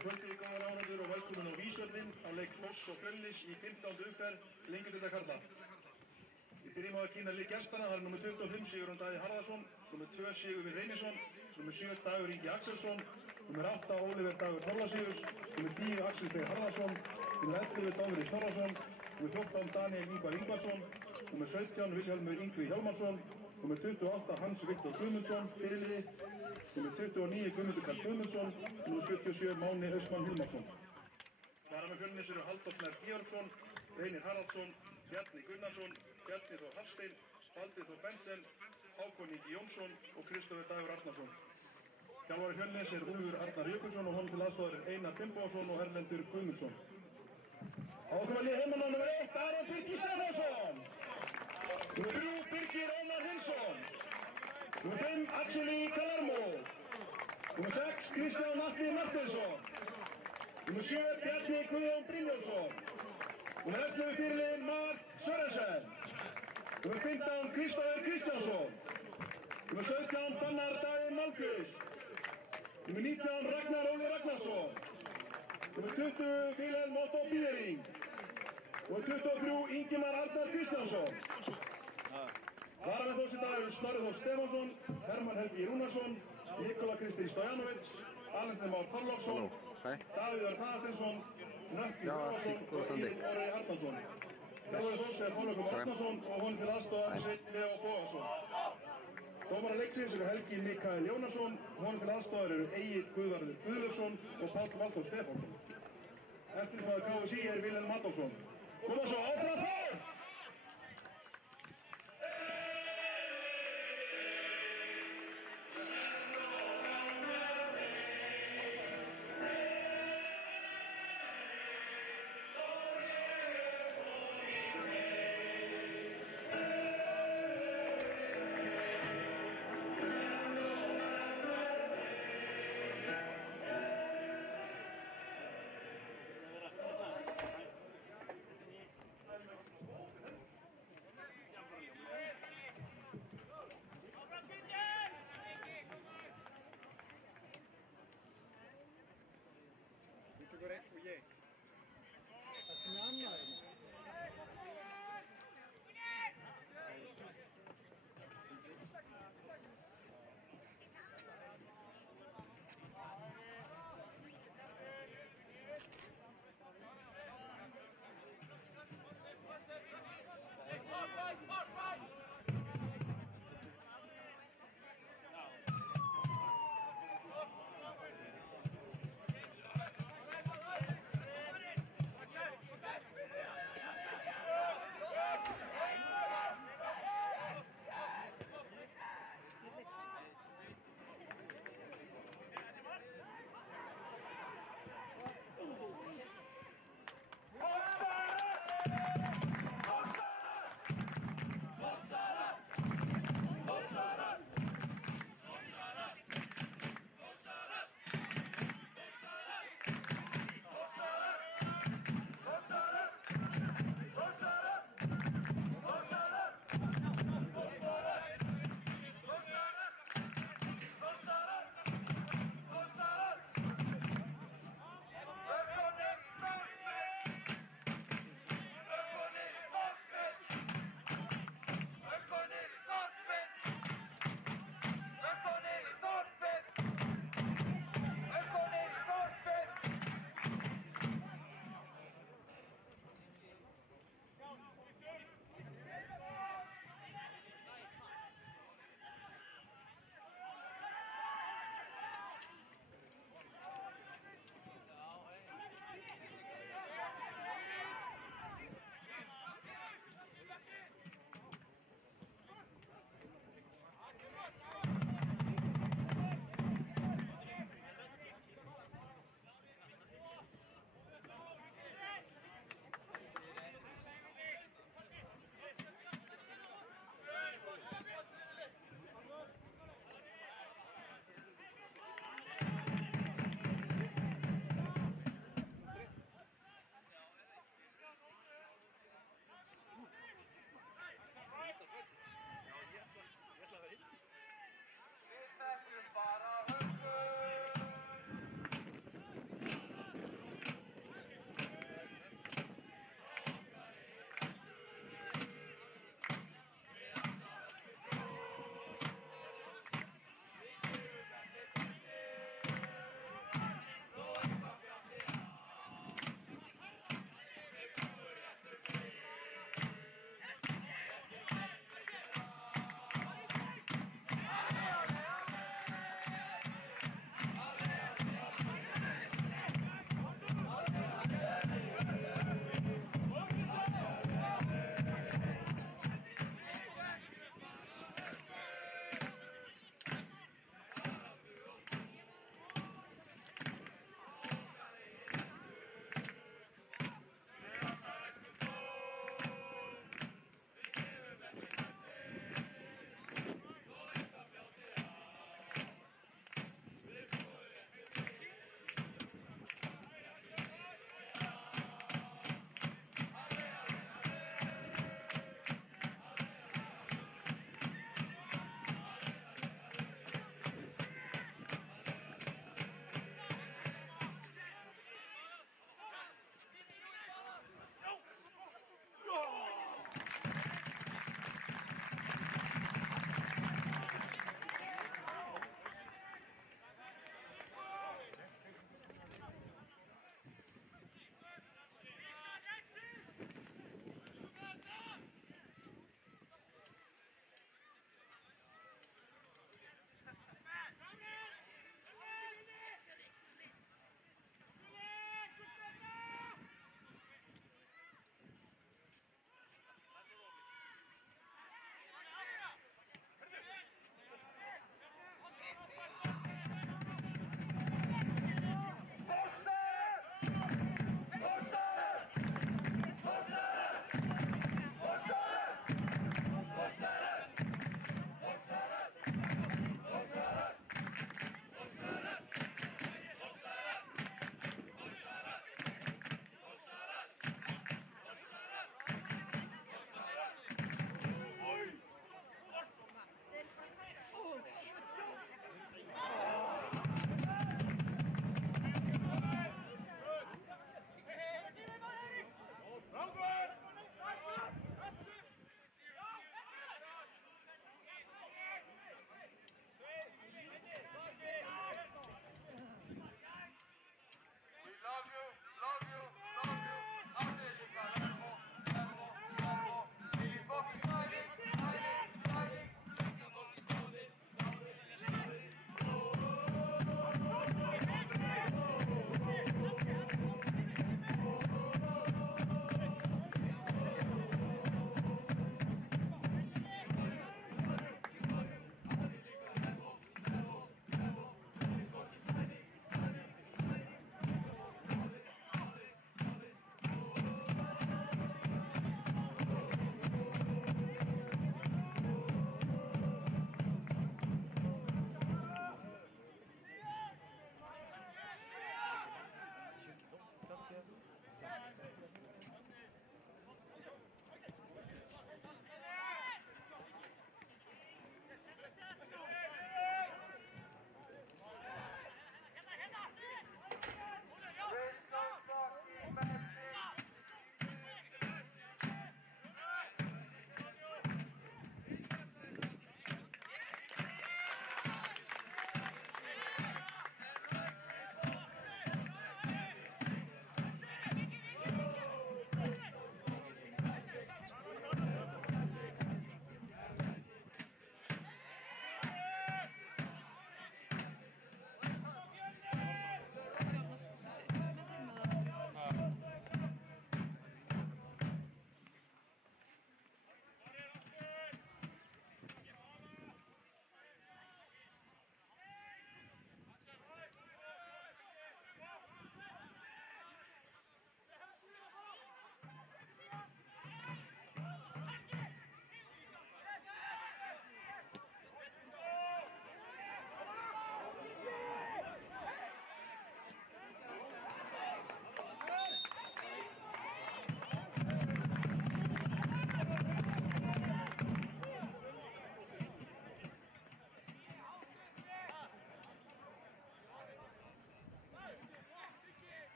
Kvöldið góðar áhorfendur og velkomin á Vísvöllinn á leik Þórs og Fjölnis í 15. umferð Lengjudeildar karla. Við byrjum á að kynna lið gestana. Það er nr. 25 Sigurjón Daði Harðarson, nr. 2 Sigurvin Reynisson, nr. 7 Dagur Ingi Axelsson, nr. 8 Óliver Dagur Þorlarsíus, nr. 10 Axel Freyr Harðarson, nr. 11 Dómri Snorrason, nr. 14 Daniel Ingvar Ingvarsson, nr. 17 Vilhjálmur Yngvi Hjálmarsson, nr. 28 Hans Viktor Guðmundsson, fyrirliði, nr. 29 Guðmundur Karl Guðmundsson, nr. 77 Máni Austmann Hilmarsson. Varamenn Fjölnis eru Halldór Snær Georgsson, Reynir Haraldsson, Bjarni Gunnarsson, Bjarni Þór Hafstein, Baldur Þór Bentsen, Hákon Ingi Jónsson og Kristófer Dagur Arnarsson. Þjálfari Fjölnis er Úlfur Arnar Jökulsson og honum til aðstoðar Einar Finnbogason og Erlendur Guðmundsson. Ákveðlið heimanna nr. 1 Aron Birgir Stefánsson, nr. 3 Birgir Ómar Hinsson, nr. 5 Axel í Kalermo, nr. 6 Kristján Atli Martinsson, nr. 7 Bjarni Guðjón Brynjólfsson, nr. 11 fyrirliðinn Mark Sörensen, nr. 15 Kristófer Kristjánsson, nr. 17 Fannar Davíð Malmqvist, nr. 19 Ragnar Óli Ragnarsson, nr. 20 Vilhelm Otto Biering, nr. 23 Ingimar Arnar Kristjánsson. Varamenn forseta eru Snorri Þór Stefánsson, Hermann Helgi Rúnarsson, Nikola Kristinn Stojanovic, Alexander Már Þorláksson, Davíðar Þaðarsteinsson, Nökkvi Þorláksson og Íðin Orri Arnarsson. Þjálfari Þórs er Þorlákur Arnarsson og honum til aðstoðar Sveinn Leó Bogason. Dómarar leiksins eru Helgi Mikael Jónasson, honum til aðstoðar eru Egill Guðvarður Guðlaugsson og Páll Valþór Stefánsson. Eftirmaður KSÍ er Vilhelm Adolfsson. Koma svo áfram Þór!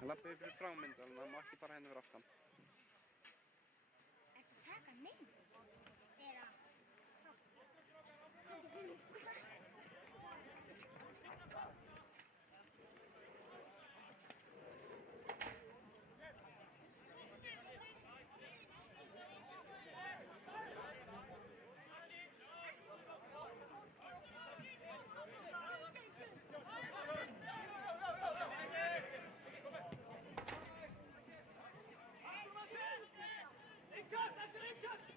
Hann labbaði fyrir frámyndalinn, hann má ekki bara henni fyrir aftan. Ertu að taka mynd? Þeirra. Innkast!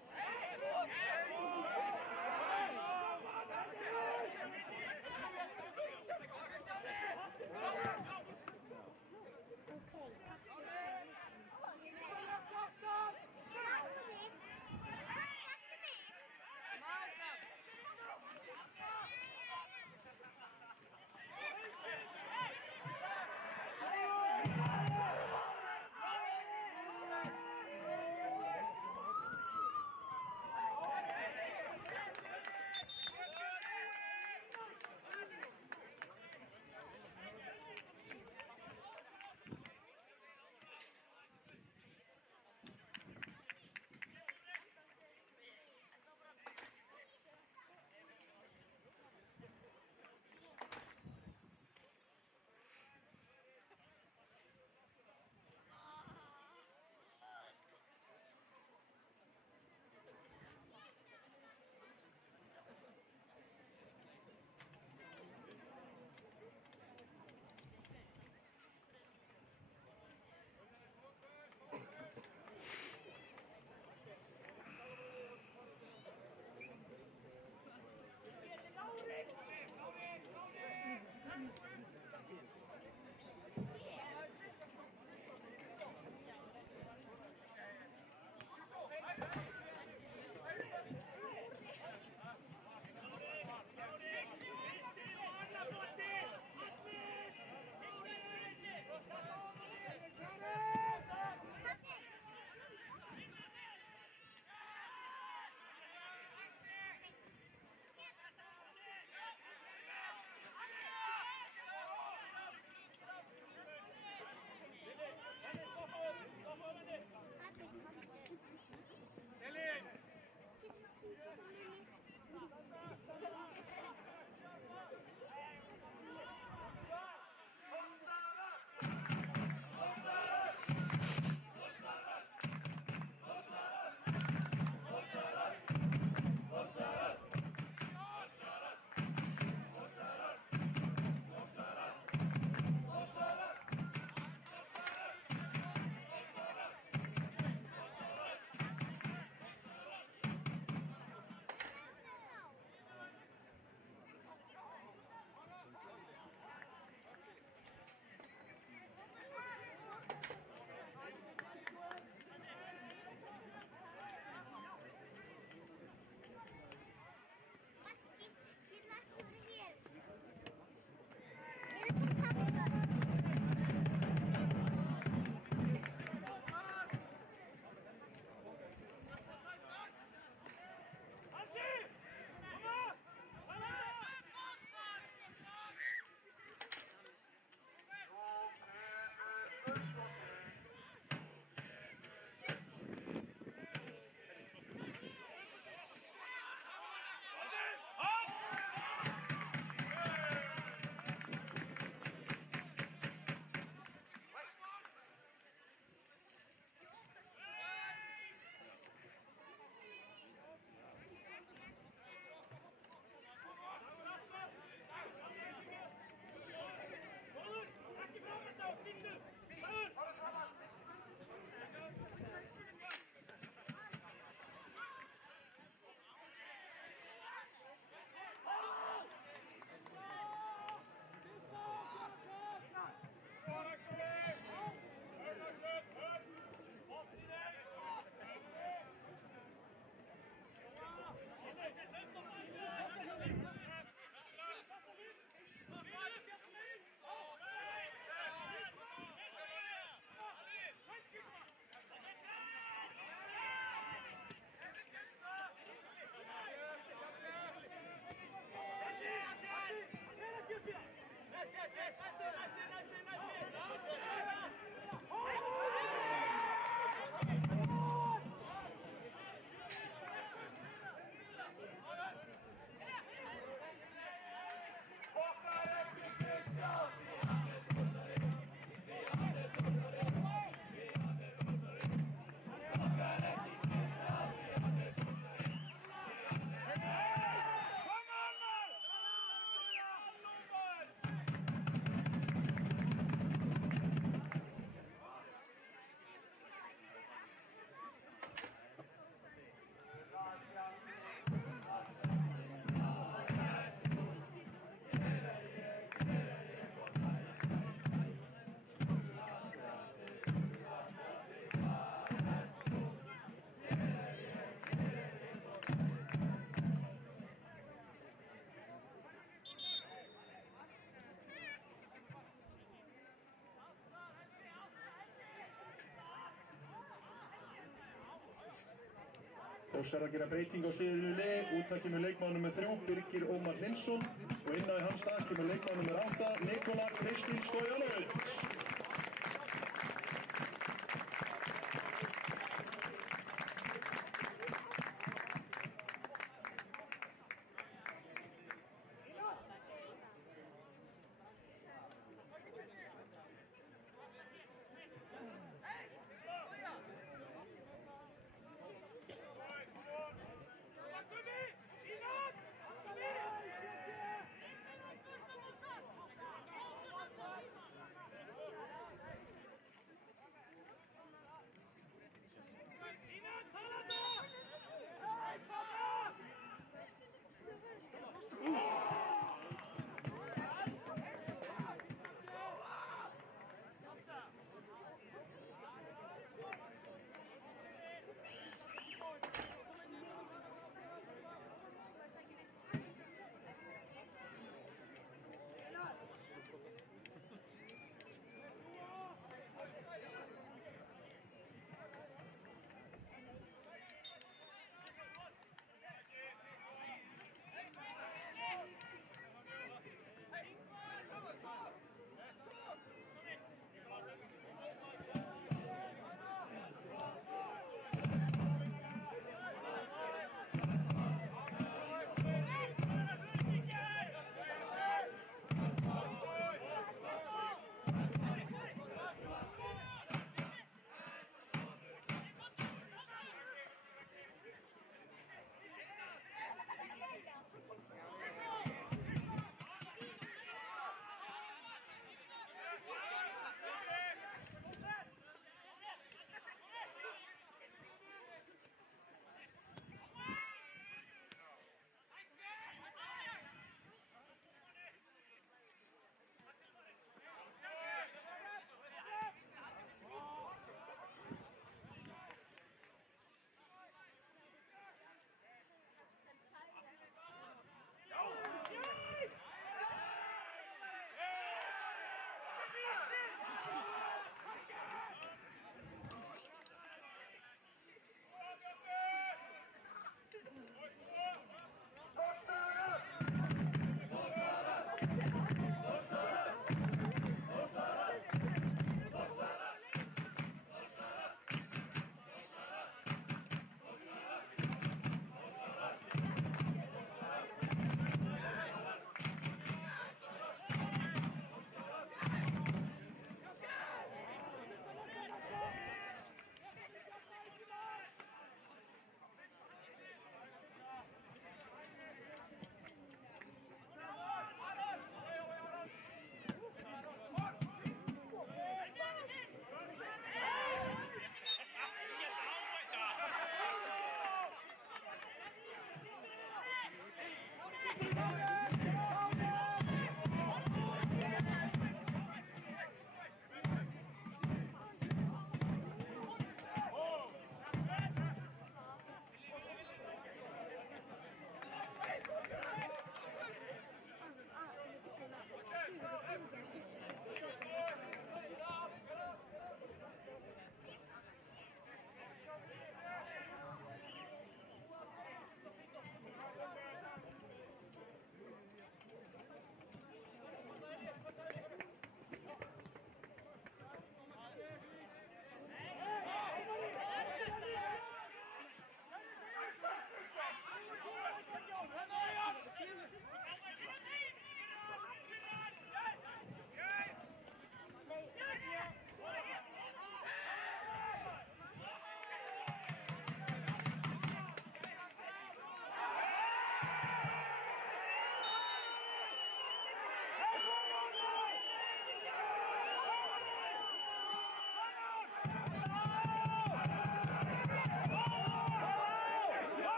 Loks er að gera breyting á sviðinu lið, út að kemur leikmaður nr. 3, Birgir Ómar Hrinsson og inn á í hans stað kemur leikmaður nr. 8, Nikola Kristín Stojanovic.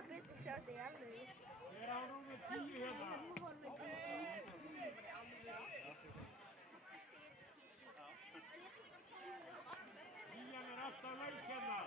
það betur sjá þetta í alveg. Hver á númer 10 hérna? Nú horfum við písi. Tíjan er alltaf laus hérna.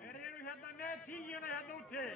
Hver eru hérna með 10-una hérna úti?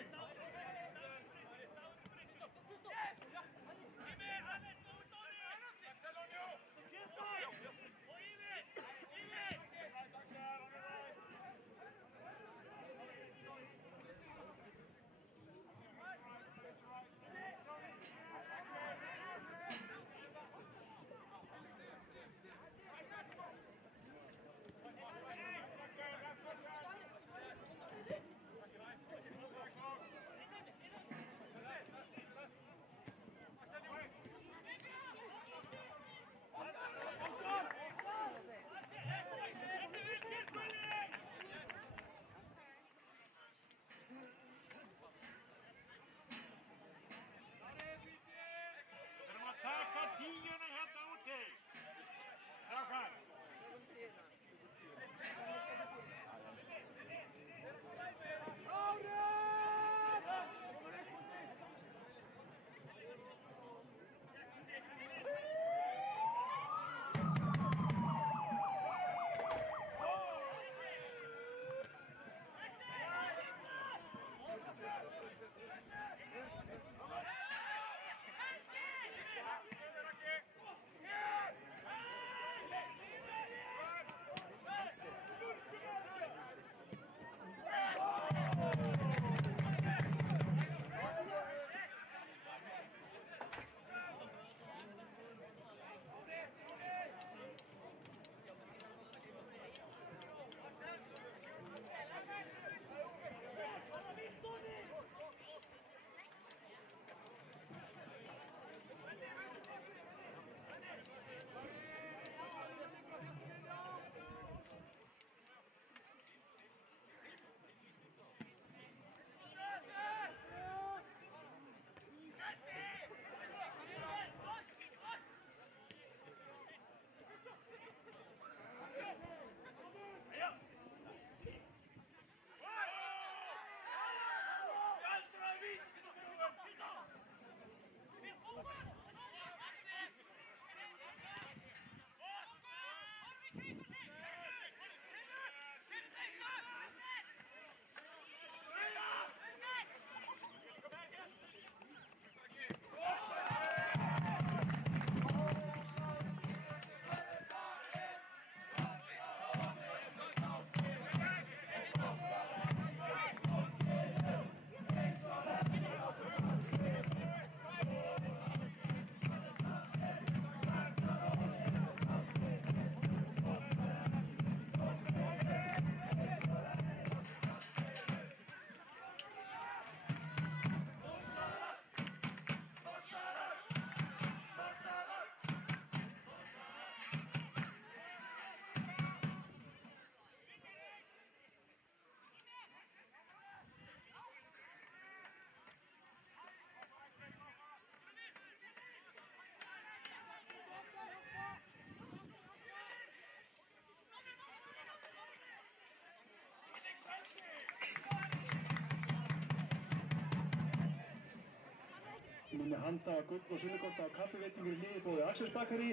Minni handa gull og silfurkorta á kaffiveitingur í liði bóði Axels Bakari.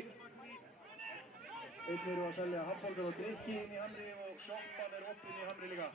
Einnig eru að selja hamborgar og drykki inn í Hamri og sjoppan opin í Hamri líka.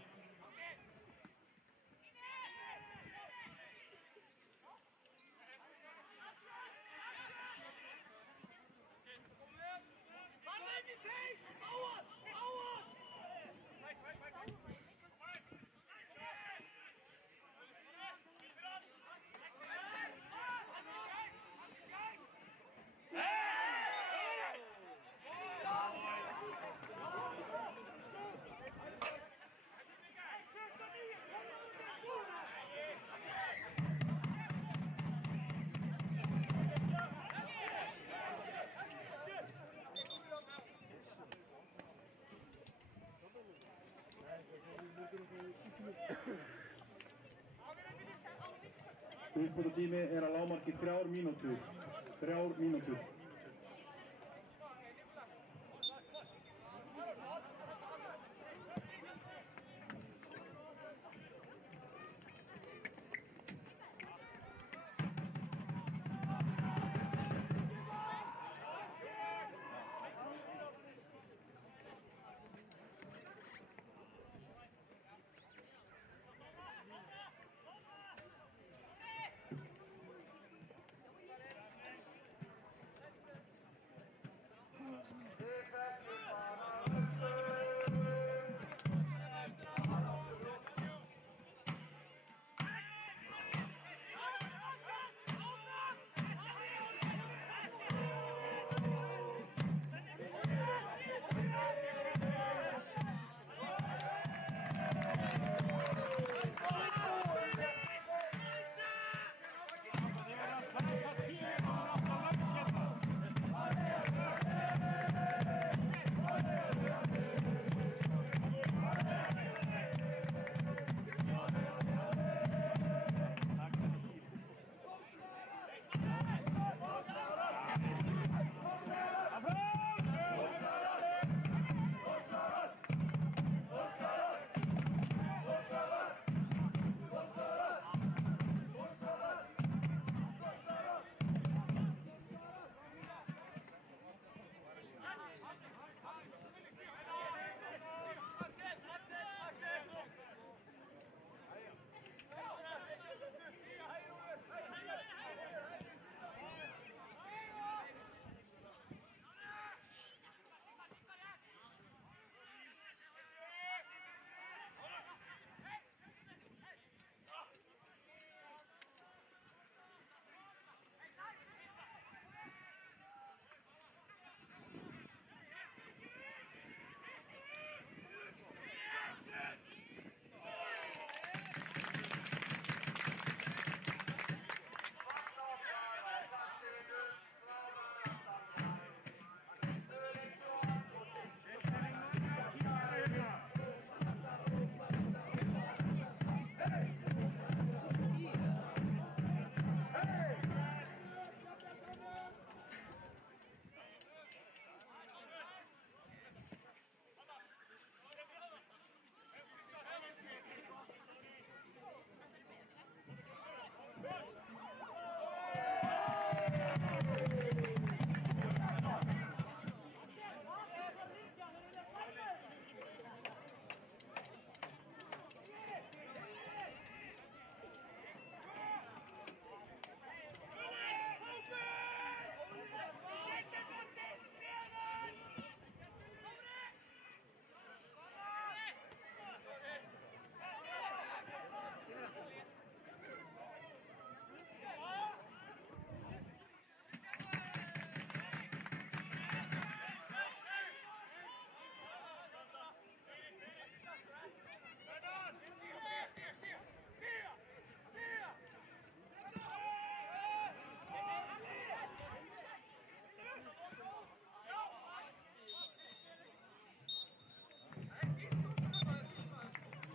Uppbótartími er að lágmarki 3 mínútur. 3 mínútur.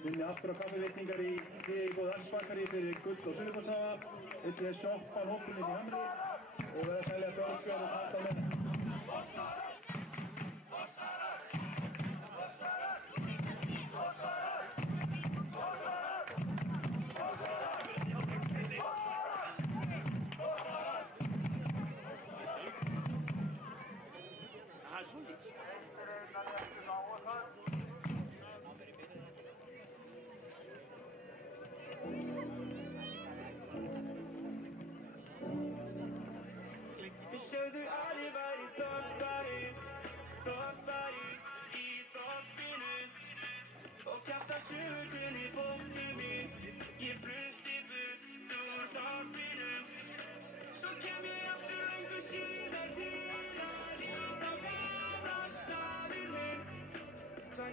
Minni aftur á kaffiveitingar í bóði Axels Bakari fyrir gull og silfurkortshafa. Einnig er sjoppan opin inn í Hamri og verða að selja björnskjár og halda með.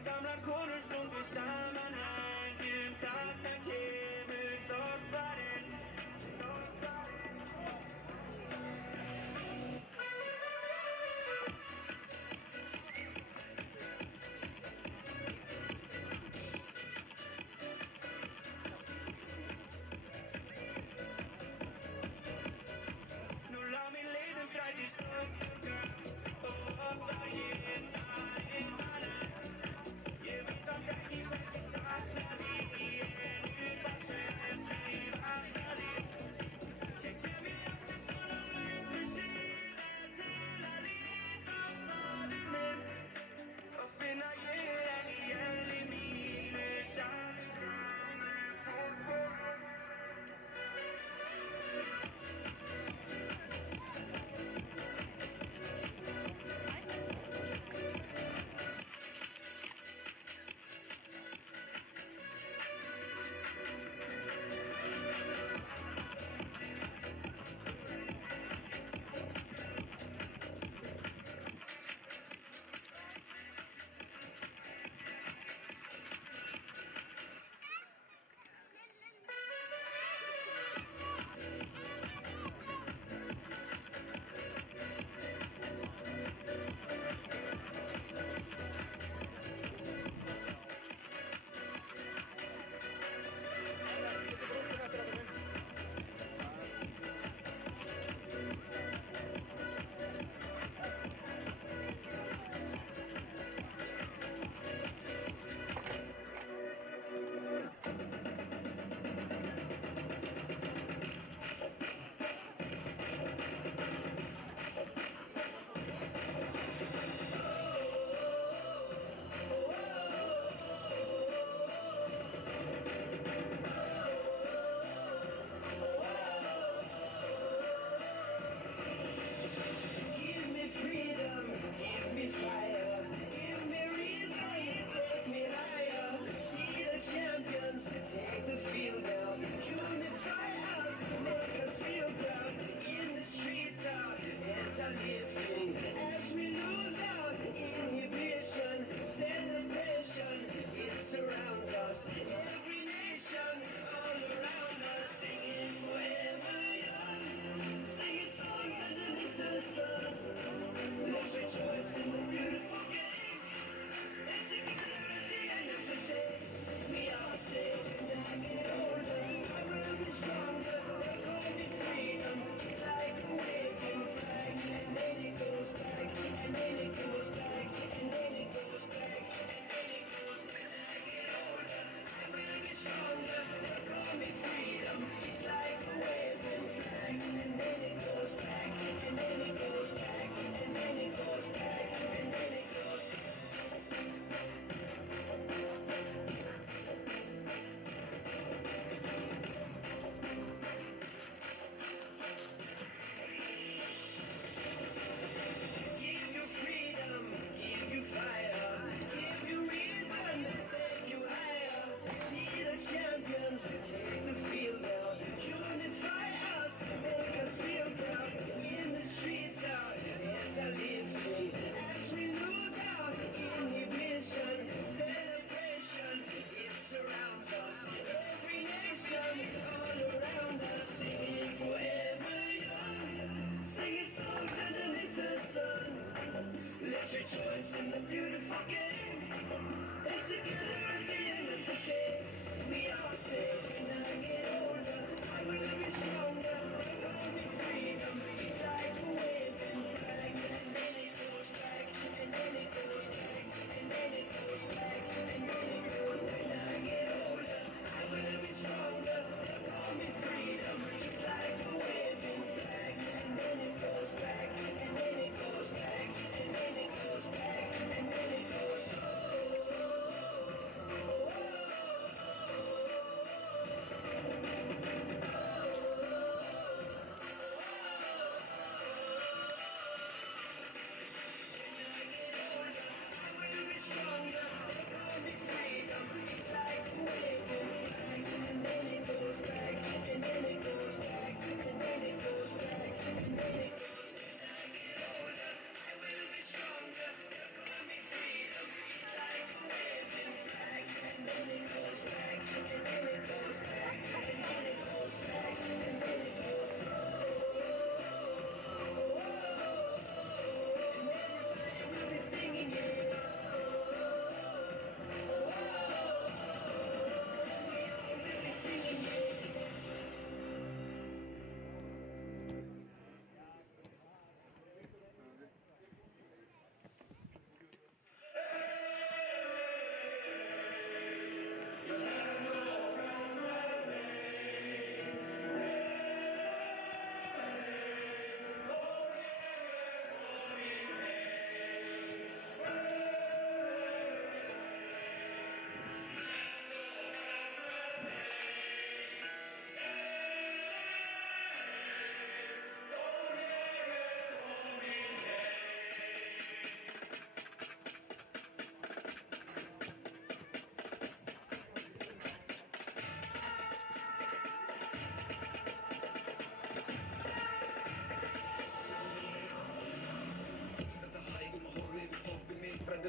gamlar konur stungu saman höndum, þarna kemur stopparinn. Nú lá mér leiðum strætisvagnar og oftar ég farinn hana. Ég veit samt ekki hvers ég saknaði, en upp á svefni vaknaði. Ég kem í aftur svona löngu síðar til að líta á staðinn minn og finna ég enn í eðli mínu samskömmu fótsporum. Give me freedom, give me fire, give me reason, take me higher. See the champions take the field now. Unify us, make us feel proud. In the streets our heads are lifting as we lose our inhibition. Celebration, it surrounds us. Every nation all around us, singing forever young, singing songs underneath the sun. Let's rejoice in the beautiful game, and together at the end of the day, we are safe. And I get older, I will be stronger. They call me freedom, it's like a waving flag, and then it goes back, and then it goes back, and then it goes back, and then it goes back. When I get older, I will be stronger. They call me freedom, it's like a waving flag, and then it goes back, and then it goes back, and then it goes back, and then it goes. Give you freedom, give you fire, give you reason, take you higher. See the champions take the field now. Unify us, make us feel proud. In the streets our heads are lifting as we lose our inhibition. Celebration, it surrounds us. Every nation all around us, singing forever young, singing songs underneath the sun. Let's rejoice in the beautiful game, and together at the end of the day, we are safe. When I get older, I will be stronger. They call me freedom, it's like a waving flag, and then it goes back, and then it goes back, and then it goes back, and then it goes. When I get older, I will be stronger. They call me freedom, it's like a waving flag, and then it goes back, and then it goes back, and then it goes back, and then it goes.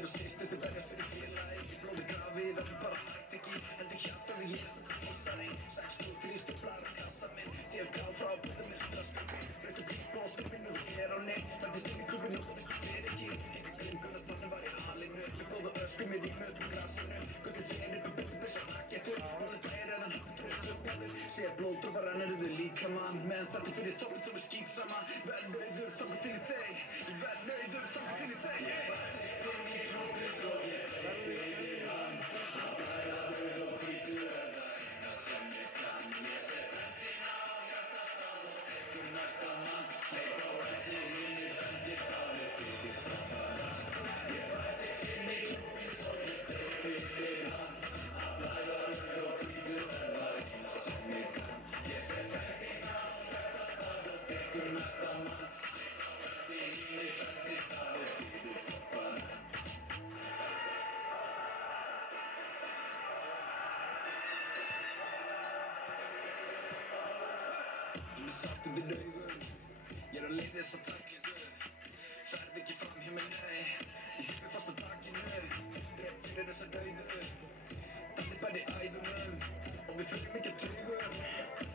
Bræður og systur þau berjast fyrir félagi Í blóði grafið, það er bara hægt ekki Heldur hjartar við ég stundur fossari 6 nútir í stuplar og kassa minn TFK frá búðum með strasspöpi Braut og típa og stupinu og er á neitt Fættist inn í klubinu og vistu fyrir ekki Gengur kringuna þannig var ég alinu Með blóð og ösku með í mötum glasinu Gullið þér upp í betur byrja rakettur Núlega bæri eðan hattur og sögnaður Sér blóðdrópar rennir við líka mann Meðan þetta fyrir toppin þú er skýt sama Verð nöyður, þangur til í þeg Verð nöyður, þangur til í þeg Ég fættist inn í klubbi svo ég tek fyrir hann Að bæra rauð og hvítu eða eina sem ég kann Ég set hendina á hjartastað og tekur næsta mann Leip á eftir hinn í fendir það er fyrir framar Ég fættist inn í klubbi svo ég tek fyrir hann Að bæra rauð og hvítu eða eina sem ég kann Ég set hendina á hjartastað og tekur næsta mann Sáttu við augun Ég á leið þess að takkinu Ferð ekki fram hjá mig, nei Ég hef fast að takkinu Dref fyrir þess að dauðu Það er bæri æðunum Og við förum ekki að tugum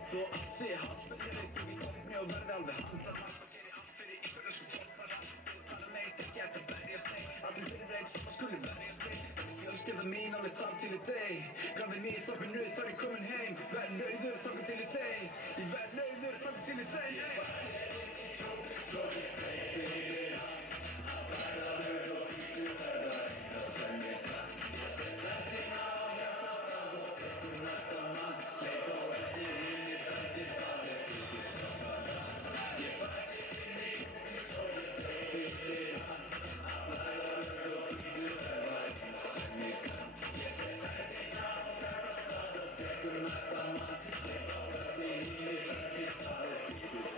Þó allt sé halsmenni Því við opni og verði alveg handama Og geri allt fyrir ykkur ösku toppara Þið bara neitt ekki að berjast neitt Allir fyrir eitt sem að skuli verjast neitt Þetta er fjölskylda mín alveg þar til í deg Grafið mér í þorpinu þar ég komin heim Verð nöyður þarna til í deg Ég verð nöyður þarna til í deg Ég fættist inn í klubbi svo ég tek fyrir hann Að bæra rauð og hvítu verða eina sem ég kann Ég set hendina á hjartastað og tekur næsta mann Leip á eftir hinn í fendir það er fyrir framar Ég fættist inn í klubbi svo ég tek fyrir hann Að bæra rauð og hvítu verða eina sem ég kann Ég set hendina á hjartastað og tekur næsta mann Leip á eftir hinn í fendir það er fyrir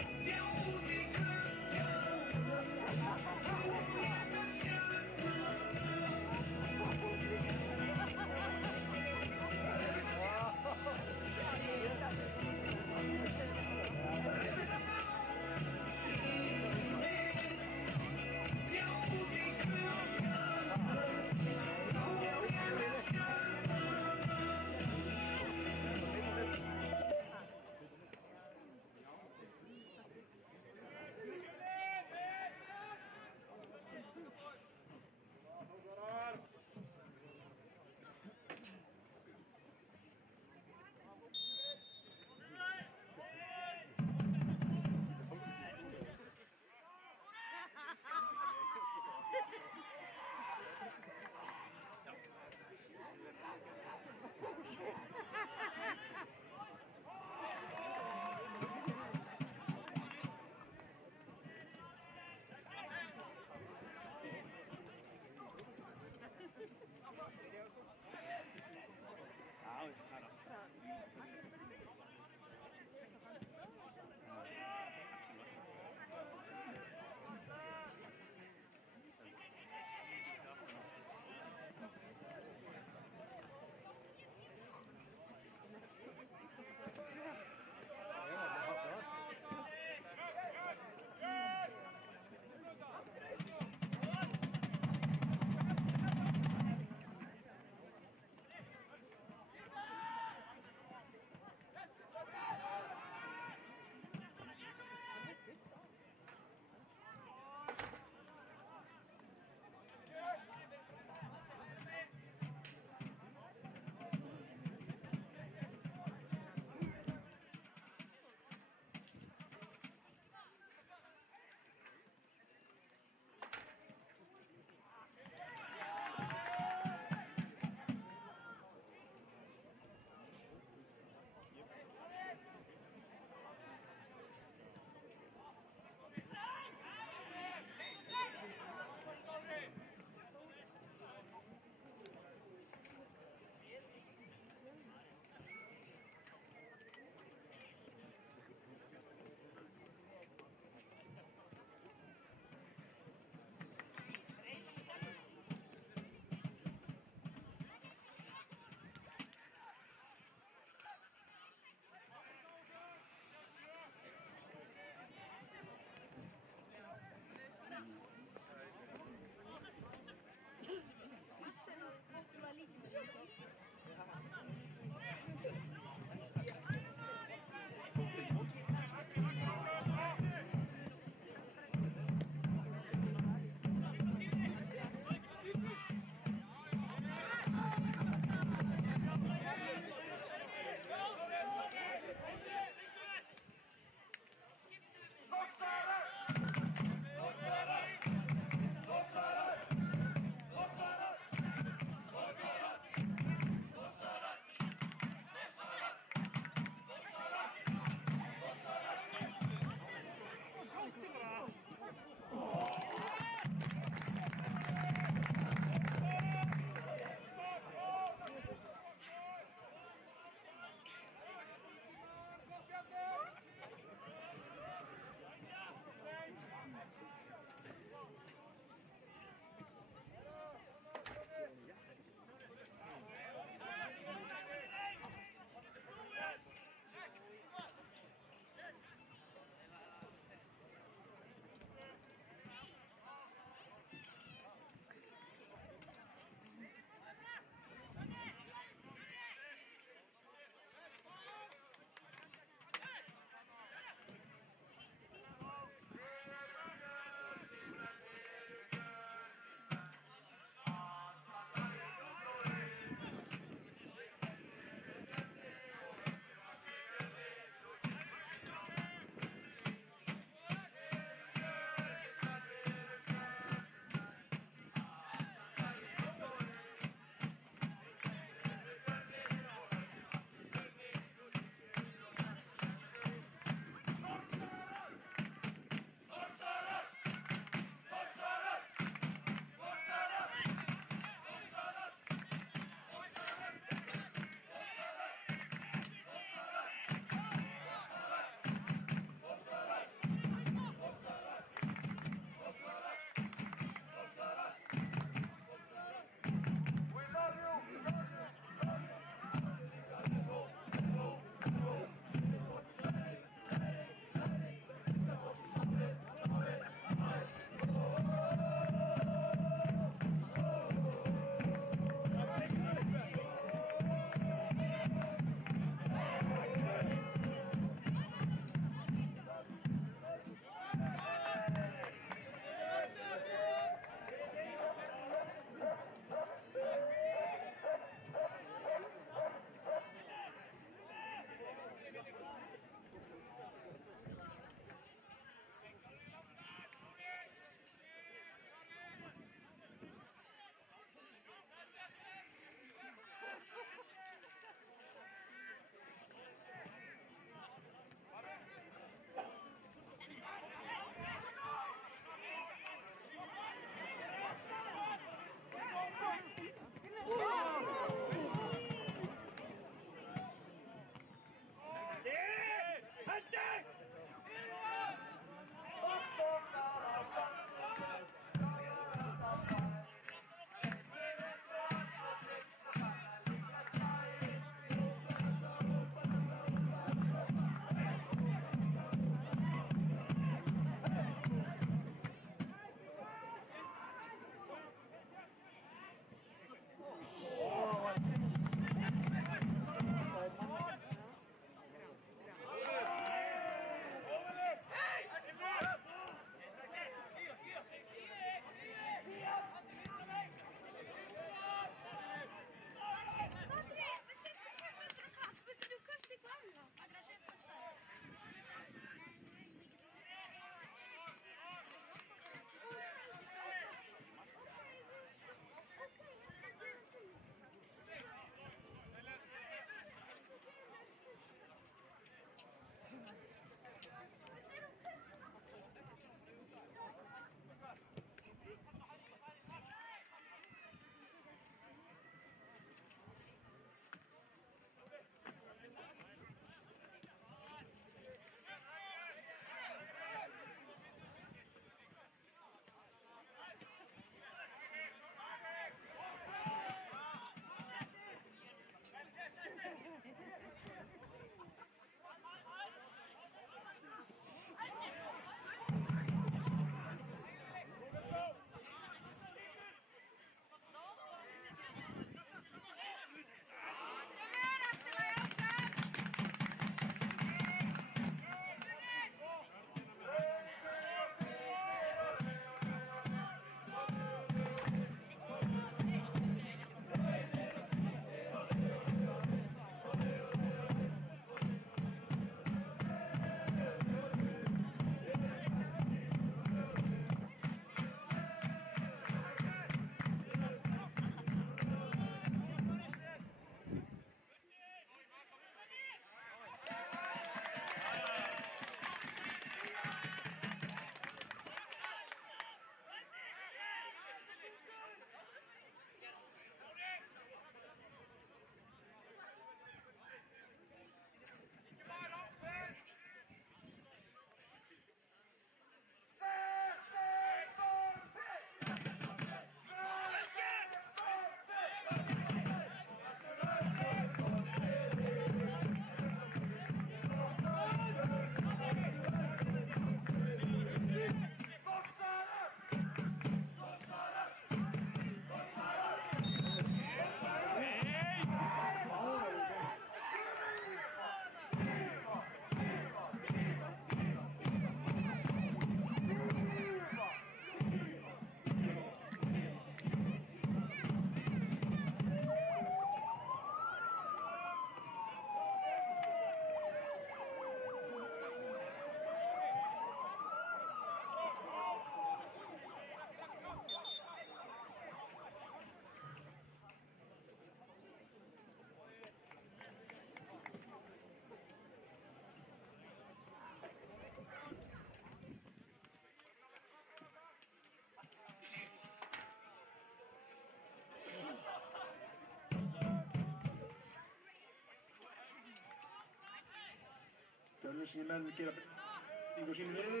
Selfyssingi menn gera breytingu á sínu liði.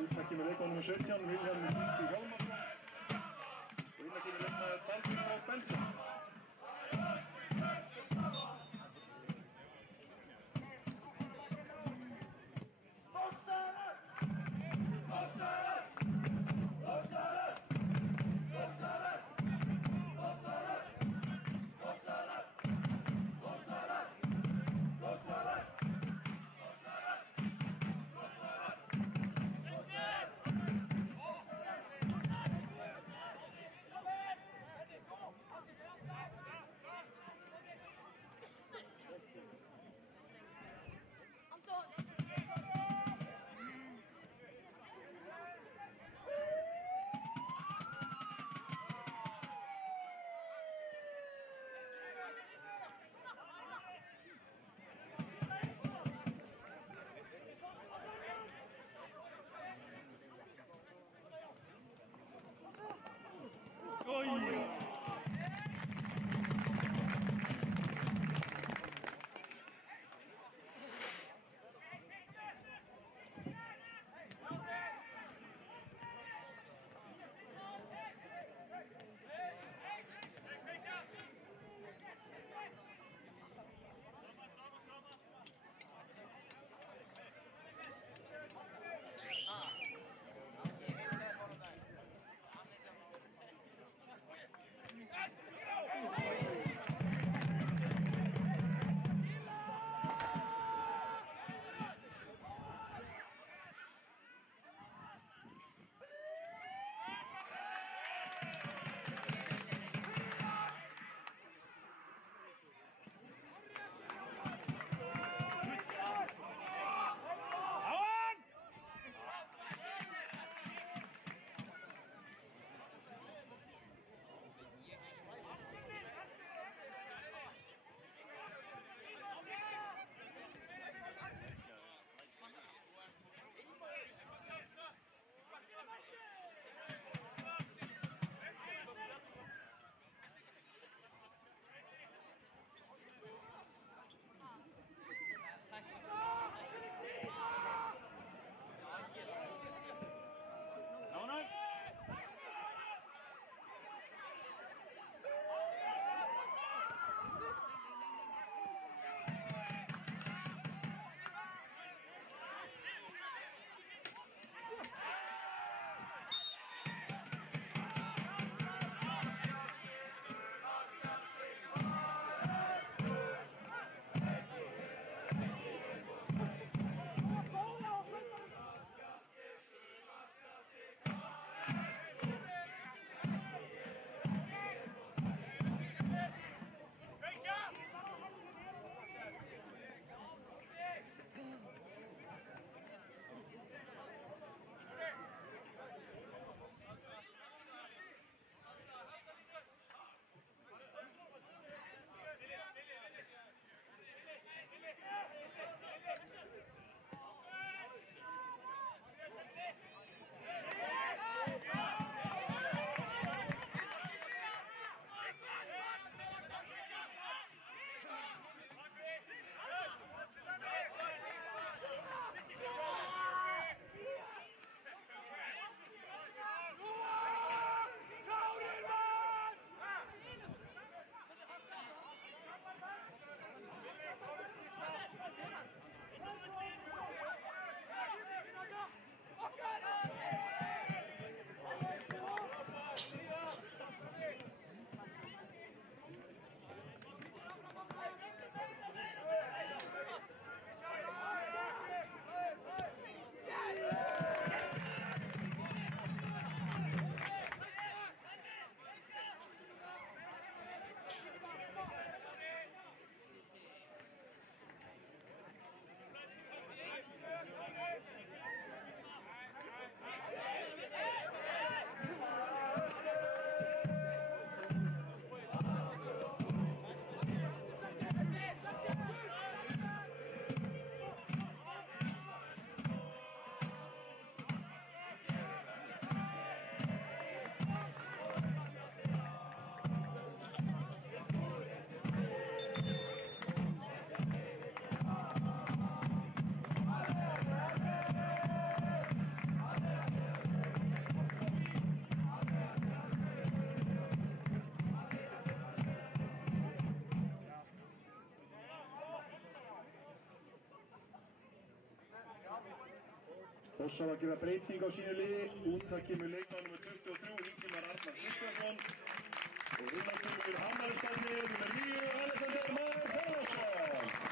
Út það kemur leikmaður nr. 17, Vilhjálmur Ingi Hjálmarsson. Og inn að kemur leikmaður Baldvin Már Benson. Fossá að gera breyting á sínu liði. Út það kemur leikmaður nr. 23, Ingimar Arnar Kristjánsson. Og inn á kemur Hammarstjarnir nr. 9, Alexander Már Þórðarsson.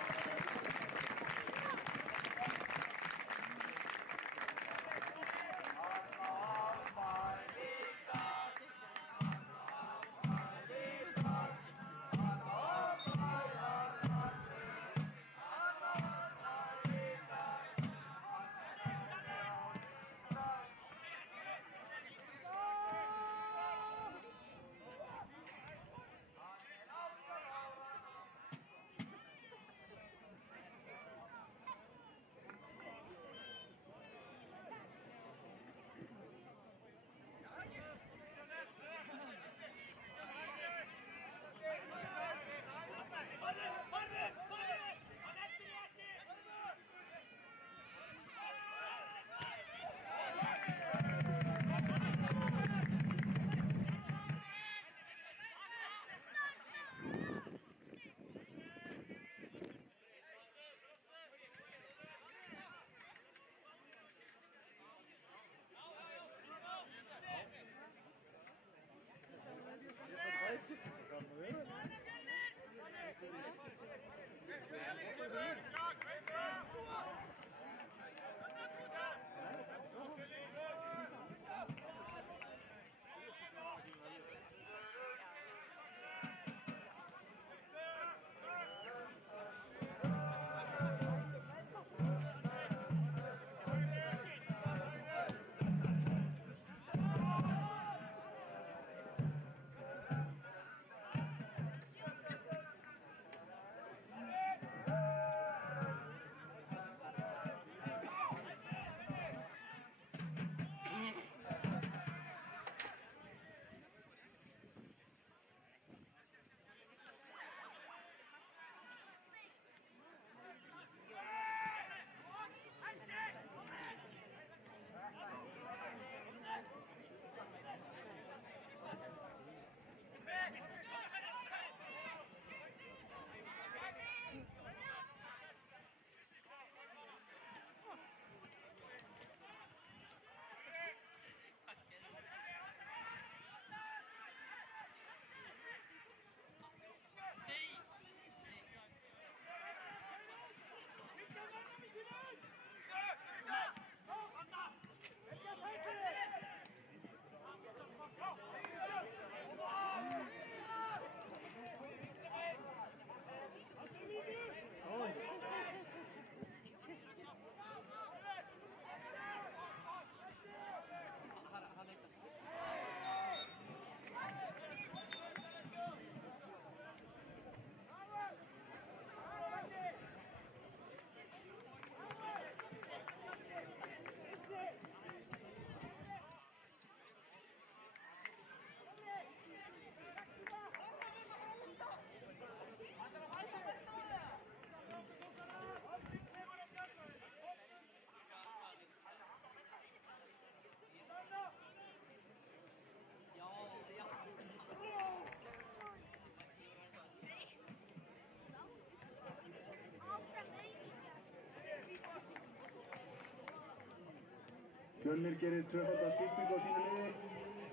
Fjölnir gerir tvöfalda skiptingu á sínu liði.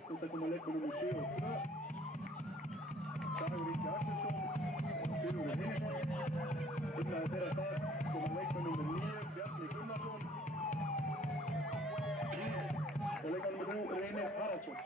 Þetta koma leikmenn nr. 7 og 2. Dagur Ingi Axelsson og Sigurður Heimisson. Innan þeirra stað koma leikmenn nr. 9, Bjarni Gunnarsson og leikmenn nr. 3, Reynir Haraldsson.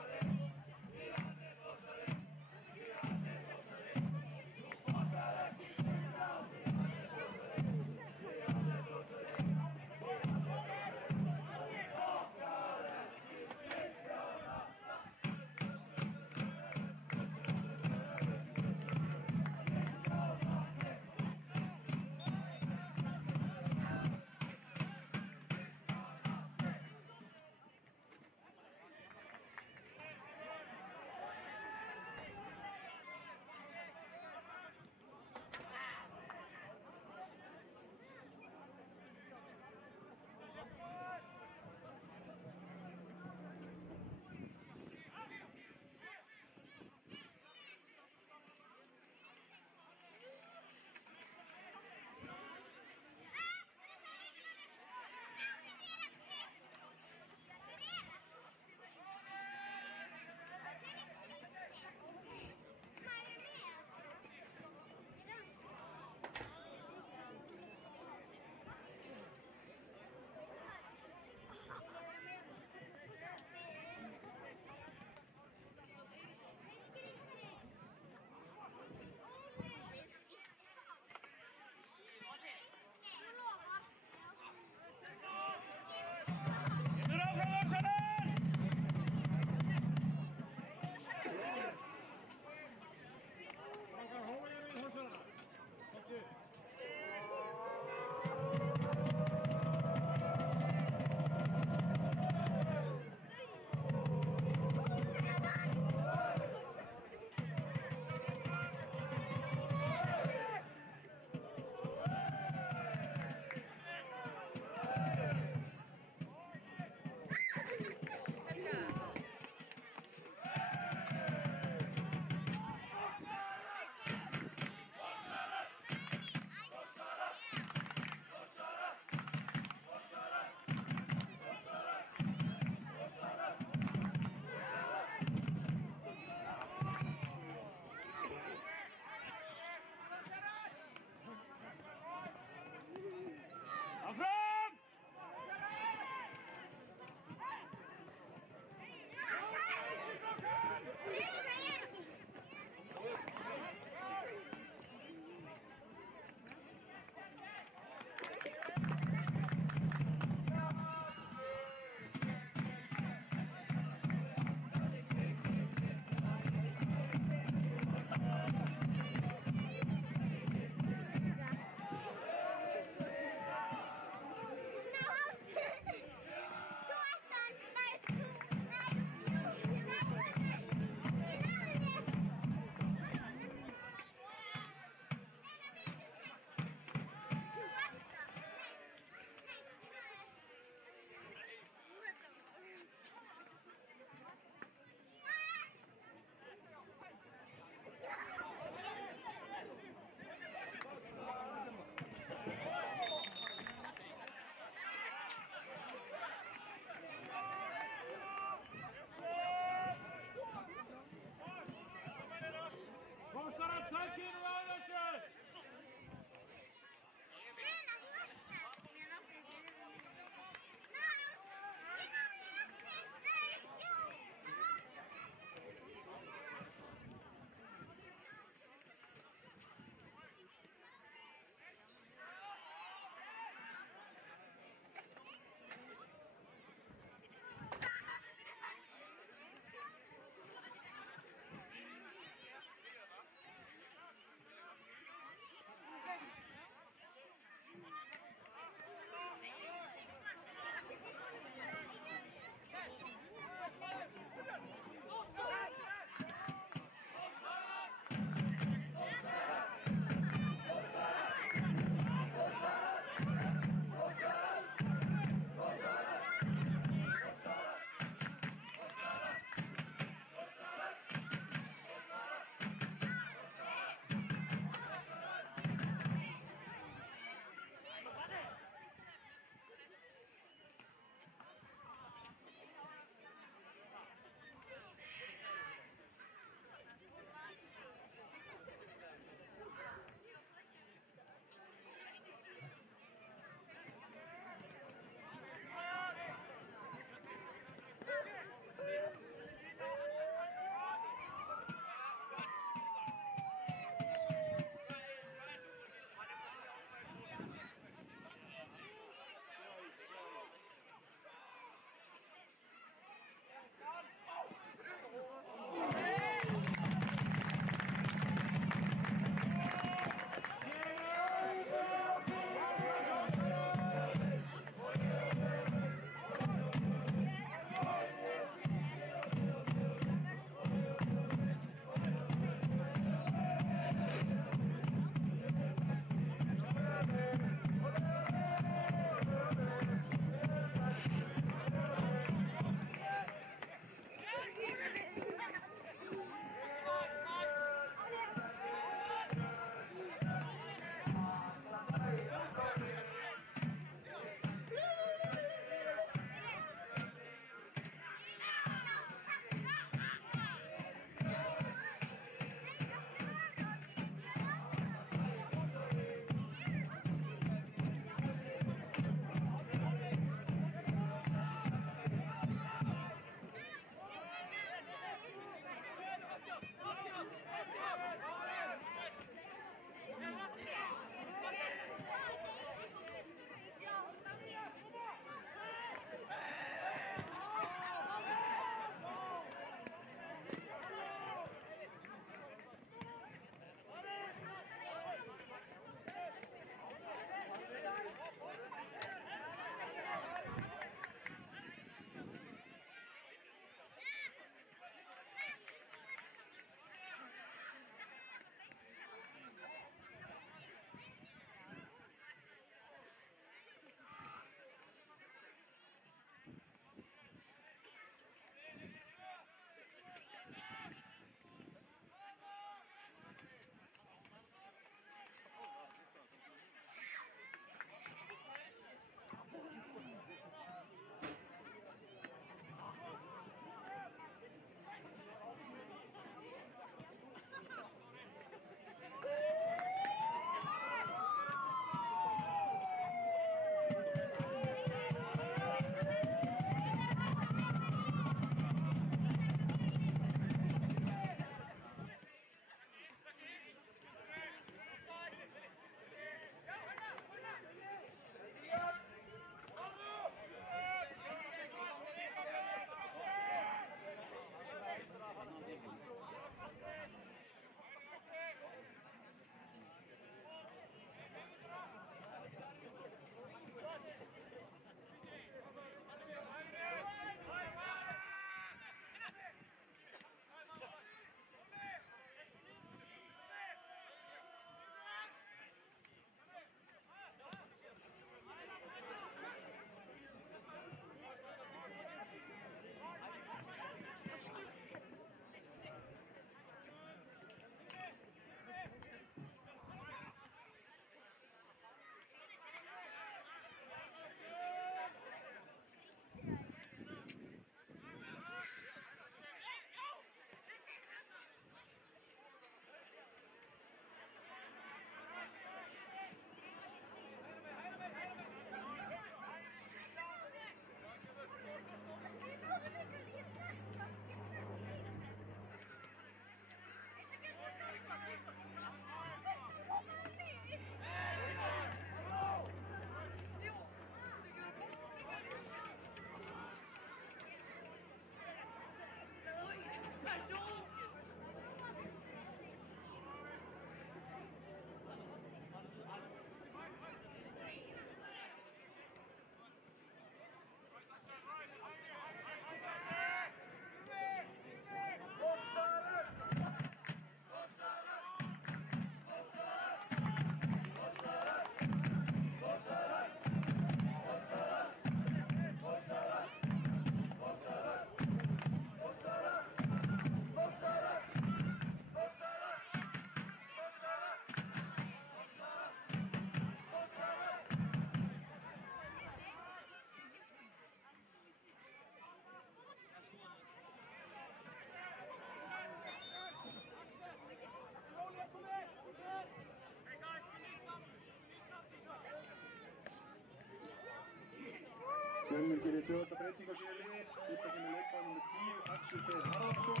Tvöfalda breyting á sínu liði, úttakinn með leikmann nr. 10, Axel Freyr Haraldsson.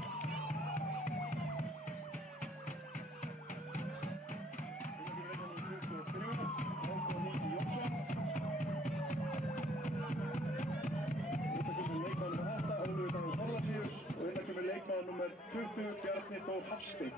Innanfyrir leikmann nr. 23, Hákon Ingi Jónsson. Úttakinn með leikmann nr. 8, Ólafur Dagur Þórðarsíus og innanfyrir með leikmann nr. 20, Bjarni Þór Hafstein.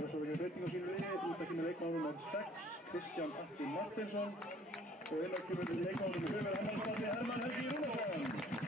Svo við gerum breyting á sínu liði, út að kynna leikmann nr. 6, Kristján Atti Martinsson og inn að kemur leikmann nr. 4, Hammarsvalli Hermann Helgi Rúnarsson.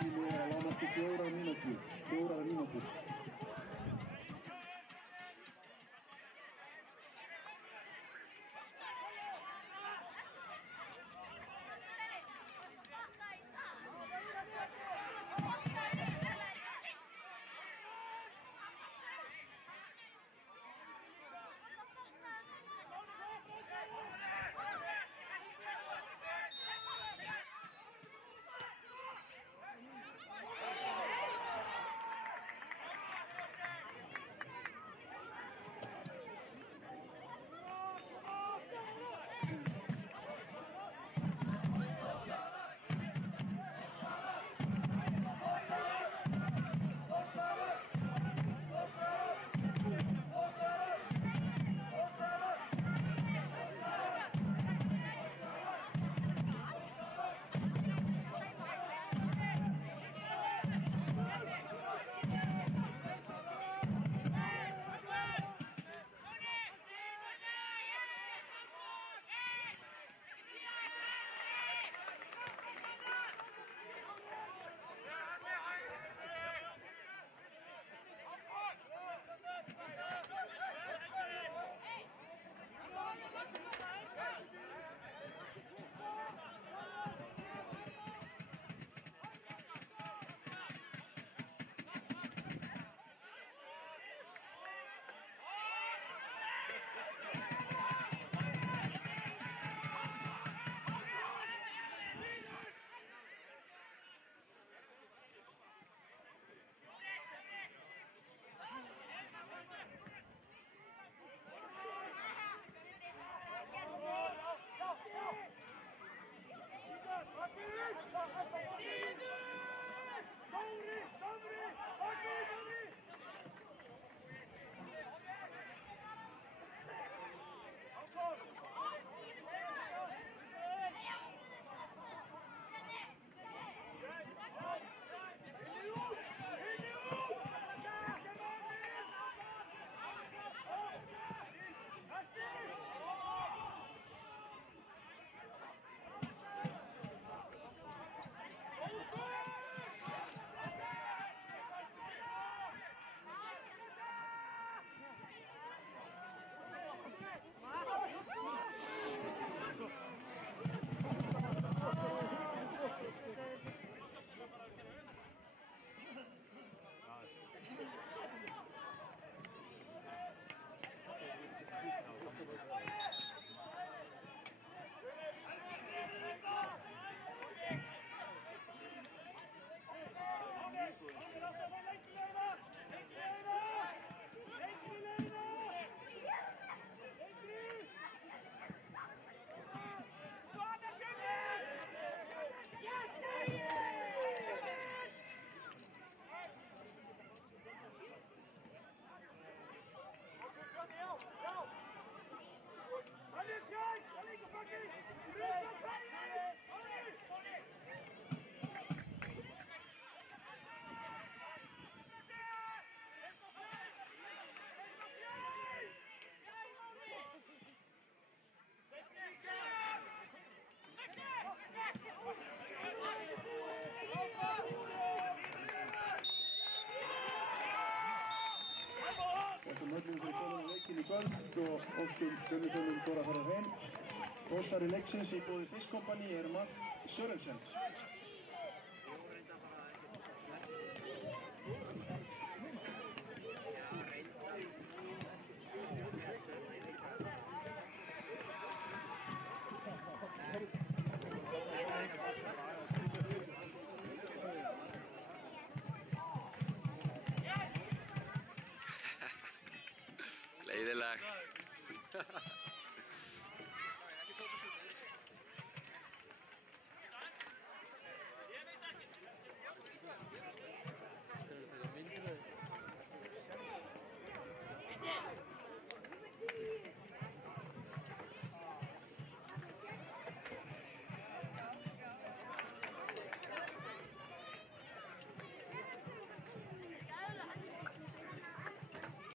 Tími er að lágmarki 4 mínútur. Þessum höllum fyrir komin á leikinn í kvöld og óskum dömutölum góða fara hrein. Rósari leiksins í boði Fiskkompani er Matt Sörensen.